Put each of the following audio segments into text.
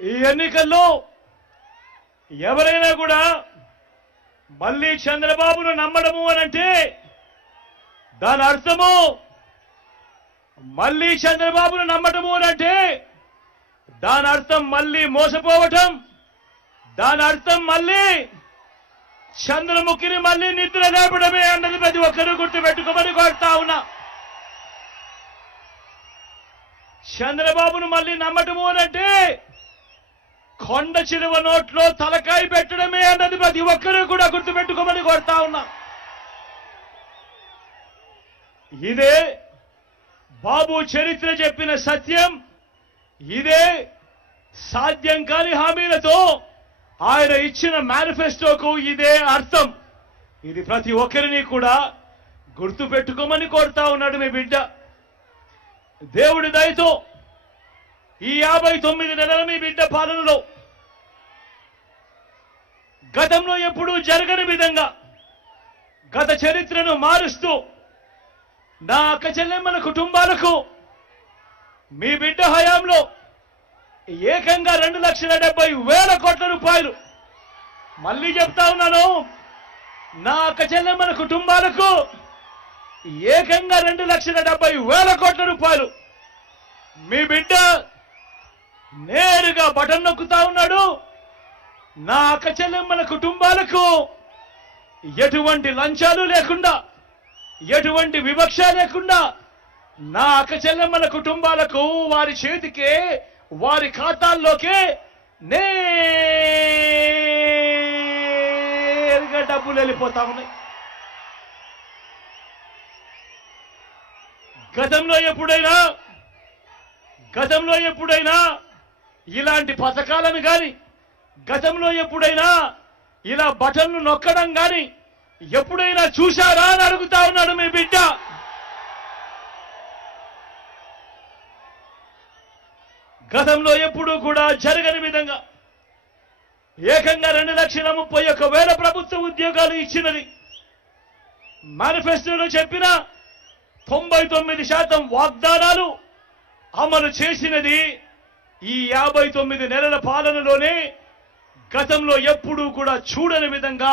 ఈ ఎన్నికల్లో ఎవరైనా కూడా మళ్ళీ చంద్రబాబును నమ్మడము అనంటే దాని అర్థము మళ్ళీ చంద్రబాబును నమ్మడము అనంటే దాని అర్థం మళ్ళీ మోసపోవటం, దాని అర్థం మళ్ళీ చంద్రముఖిని మళ్ళీ నిద్ర లేపడమే అన్నది ప్రతి ఒక్కరూ గుర్తుపెట్టుకోమని కోరుతా ఉన్నా. చంద్రబాబును మళ్ళీ నమ్మటము అనంటే కొండ చిలువ నోట్లో తలకాయ పెట్టడమే అన్నది ప్రతి ఒక్కరూ కూడా గుర్తుపెట్టుకోమని కోరుతా ఉన్నా. ఇదే బాబు చరిత్ర చెప్పిన సత్యం, ఇదే సాధ్యం కాని హామీలతో ఆయన ఇచ్చిన మేనిఫెస్టోకు ఇదే అర్థం. ఇది ప్రతి ఒక్కరిని కూడా గుర్తుపెట్టుకోమని కోరుతా ఉన్నాడు మీ బిడ్డ. దేవుడి దయతో ఈ 59 నెలల మీ బిడ్డ పాలనలో గతంలో ఎప్పుడూ జరగని విధంగా గత చరిత్రను మారుస్తూ నా అక్క చెల్లెమ్మల కుటుంబాలకు మీ బిడ్డ హయాంలో ఏకంగా 2,70,000 కోట్ల రూపాయలు, మళ్ళీ చెప్తా ఉన్నాను, నా అక్క చెల్లెమ్మల కుటుంబాలకు ఏకంగా 2,70,000 కోట్ల రూపాయలు మీ బిడ్డ నేరుగా బటన్ నొక్కుతా ఉన్నాడు. నా అక్క చెల్లెమ్మల కుటుంబాలకు ఎటువంటి లంచాలు లేకుండా, ఎటువంటి వివక్ష లేకుండా నా అక్క చెల్లెమ్మల కుటుంబాలకు వారి చేతికే, వారి ఖాతాల్లోకే నేరుగా డబ్బులు వెళ్ళిపోతా ఉన్నాయి. గతంలో ఎప్పుడైనా ఇలాంటి పథకాలను కానీ, గతంలో ఎప్పుడైనా ఇలా బటన్ను నొక్కడం కానీ ఎప్పుడైనా చూశారా అని అడుగుతా ఉన్నాడు మీ బిడ్డ. గతంలో ఎప్పుడూ కూడా జరగని విధంగా ఏకంగా 2,31,000 ప్రభుత్వ ఉద్యోగాలు ఇచ్చినది. మేనిఫెస్టోలో చెప్పిన 99% వాగ్దానాలు అమలు చేసినది ఈ 59 నెలల పాలనలోనే. గతంలో ఎప్పుడూ కూడా చూడని విధంగా,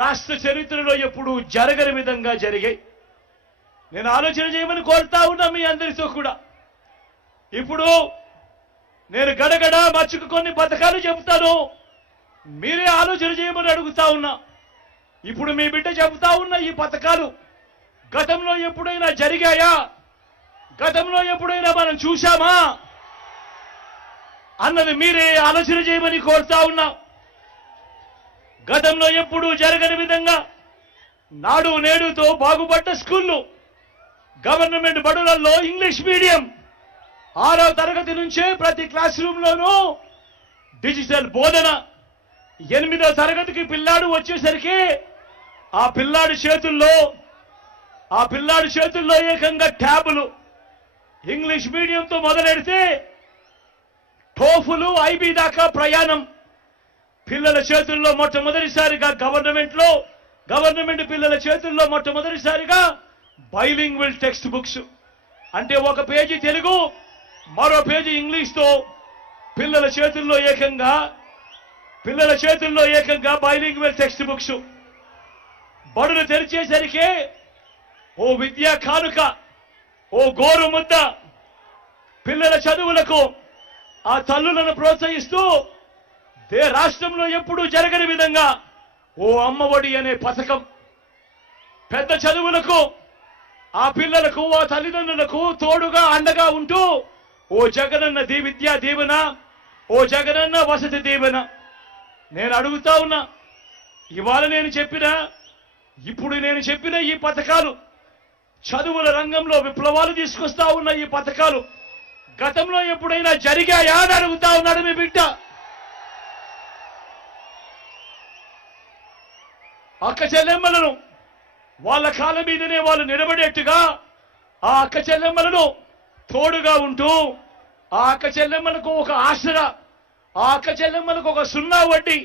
రాష్ట్ర చరిత్రలో ఎప్పుడూ జరగని విధంగా జరిగాయి. నేను ఆలోచన చేయమని కోరుతా ఉన్నా మీ అందరితో కూడా. ఇప్పుడు నేను గడగడ మచ్చుకు కొన్ని పథకాలు చెబుతాను, మీరే ఆలోచన చేయమని అడుగుతా ఉన్నా. ఇప్పుడు మీ బిడ్డ చెబుతా ఉన్న ఈ పథకాలు గతంలో ఎప్పుడైనా జరిగాయా, గతంలో ఎప్పుడైనా మనం చూశామా అన్నది మీరే ఆలోచన చేయమని కోరుతా ఉన్నా. గతంలో ఎప్పుడూ జరగని విధంగా నాడు నేడుతో బాగుపడ్డ స్కూళ్లు, గవర్నమెంట్ బడులలో ఇంగ్లీష్ మీడియం 6వ తరగతి నుంచే ప్రతి క్లాస్ రూమ్లోనూ డిజిటల్ బోధన. 8వ తరగతికి పిల్లాడు వచ్చేసరికి ఆ పిల్లాడి చేతుల్లో ఏకంగా ట్యాబులు. ఇంగ్లీష్ మీడియంతో మొదలెడితే టోఫులు, ఐబీ దాకా ప్రయాణం. పిల్లల చేతుల్లో మొట్టమొదటిసారిగా గవర్నమెంట్ పిల్లల చేతుల్లో మొట్టమొదటిసారిగా బైలింగ్వల్ టెక్స్ట్ బుక్స్, అంటే ఒక పేజీ తెలుగు, మరో పేజీ ఇంగ్లీష్తో పిల్లల చేతుల్లో ఏకంగా బైలింగ్వల్ టెక్స్ట్ బుక్స్. బడులు తెరిచేసరికి ఓ విద్యా కానుక, ఓ గోరు ముద్ద పిల్లల చదువులకు ఆ తల్లులను ప్రోత్సహిస్తూ రాష్ట్రంలో ఎప్పుడూ జరగని విధంగా ఓ అమ్మఒడి అనే పథకం. పెద్ద చదువులకు ఆ పిల్లలకు, ఆ తల్లిదండ్రులకు తోడుగా అండగా ఉంటూ ఓ జగనన్న విద్యా దీవెన, ఓ జగనన్న వసతి దీవెన. నేను అడుగుతా ఉన్నా, ఇప్పుడు నేను చెప్పిన ఈ పథకాలు, చదువుల రంగంలో విప్లవాలు తీసుకొస్తా ఉన్న ఈ పథకాలు గతంలో ఎప్పుడైనా జరిగాయా అని అడుగుతా ఉన్నాడు మీ బిడ్డ. అక్క చెల్లెమ్మలను వాళ్ళ కాళ్ళ మీదనే వాళ్ళు నిలబడేట్టుగా ఆ అక్క చెల్లెమ్మలను తోడుగా ఉంటూ, ఆ అక్క చెల్లెమ్మలకు ఒక ఆసరా, ఆ అక్క చెల్లెమ్మలకు ఒక 0 వడ్డీ,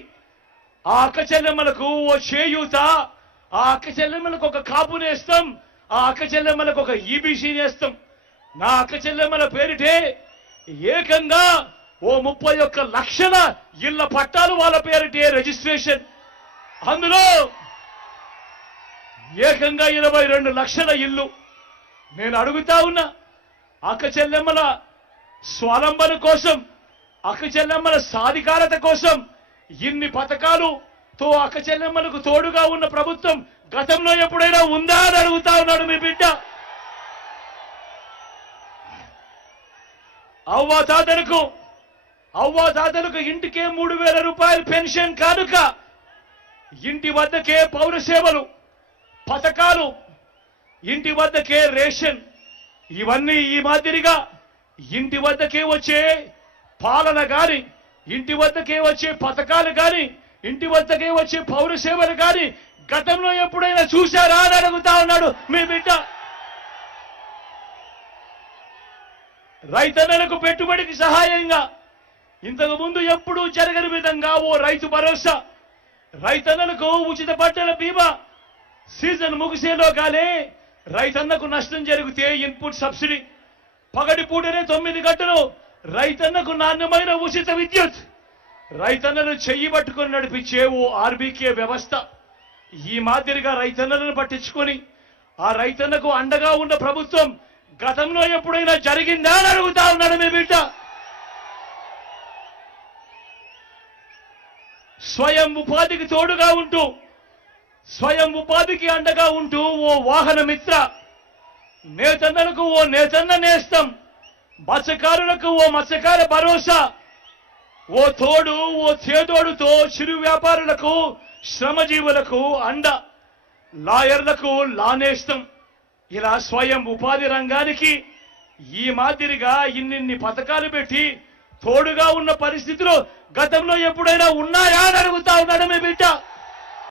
ఆ అక్క చెల్లెమ్మలకు ఓ చేయూత, ఆ అక్క చెల్లెమ్మలకు ఒక కాపు నేస్తం, ఆ అక్క చెల్లెమ్మలకు ఒక ఈబీసీ నేస్తం. నా అక్క చెల్లెమ్మల పేరిటే ఏకంగా ఓ 31 లక్షల ఇళ్ల పట్టాలు వాళ్ళ పేరిటే రిజిస్ట్రేషన్. అందులో ఏకంగా 22 లక్షల ఇల్లు. నేను అడుగుతా ఉన్నా, అక్క చెల్లెమ్మల స్వాలంబన కోసం, అక్క చెల్లెమ్మల సాధికారత కోసం ఇన్ని పథకాలుతో అక్క చెల్లెమ్మలకు తోడుగా ఉన్న ప్రభుత్వం గతంలో ఎప్పుడైనా ఉందా అని అడుగుతా ఉన్నాడు మీ బిడ్డ. అవ్వాతాతలకు ఇంటికే 3,000 రూపాయలు పెన్షన్ కానుక, ఇంటి వద్దకే పౌర సేవలు పథకాలు, ఇంటి వద్దకే రేషన్, ఇవన్నీ ఈ మాదిరిగా ఇంటి వద్దకే వచ్చే పాలన గాని, ఇంటి వద్దకే వచ్చే పథకాలు గాని, ఇంటి వద్దకే వచ్చే పౌర సేవలు గాని గతంలో ఎప్పుడైనా చూశారా అని అడుగుతా ఉన్నాడు మీ బిడ్డ. రైతన్నలకు పెట్టుబడికి సహాయంగా ఇంతకు ముందు ఎప్పుడూ జరగని విధంగా ఓ రైతు భరోసా, రైతన్నలకు ఉచిత పంటల బీమా, సీజన్ ముగిసేలోగానే రైతన్నకు నష్టం జరిగితే ఇన్పుట్ సబ్సిడీ, పగటిపూటనే 9 గంటలు రైతన్నకు నాణ్యమైన ఉచిత విద్యుత్, రైతన్నను చెయ్యి పట్టుకొని నడిపించే ఓ ఆర్బీకే వ్యవస్థ. ఈ మాదిరిగా రైతన్నలను పట్టించుకొని ఆ రైతన్నకు అండగా ఉన్న ప్రభుత్వం గతంలో ఎప్పుడైనా జరిగిందా అని అడుగుతా ఉన్నాడు మీ బిడ్డ. స్వయం ఉపాధికి తోడుగా ఉంటూ, స్వయం ఉపాధికి అండగా ఉంటూ ఓ వాహన మిత్ర, నేతన్నలకు ఓ నేతన్న నేస్తం, మత్స్యకారులకు ఓ మత్స్యకార భరోసా, ఓ తోడు ఓ చేదోడుతో చిరు వ్యాపారులకు శ్రమజీవులకు అండ, లాయర్లకు లానేస్తం. ఇలా స్వయం ఉపాధి రంగానికి ఈ మాదిరిగా ఇన్నిన్ని పథకాలు పెట్టి తోడుగా ఉన్న పరిస్థితులు గతంలో ఎప్పుడైనా ఉన్నాయా అని అడుగుతా ఉన్నాడు మీ బిడ్డ.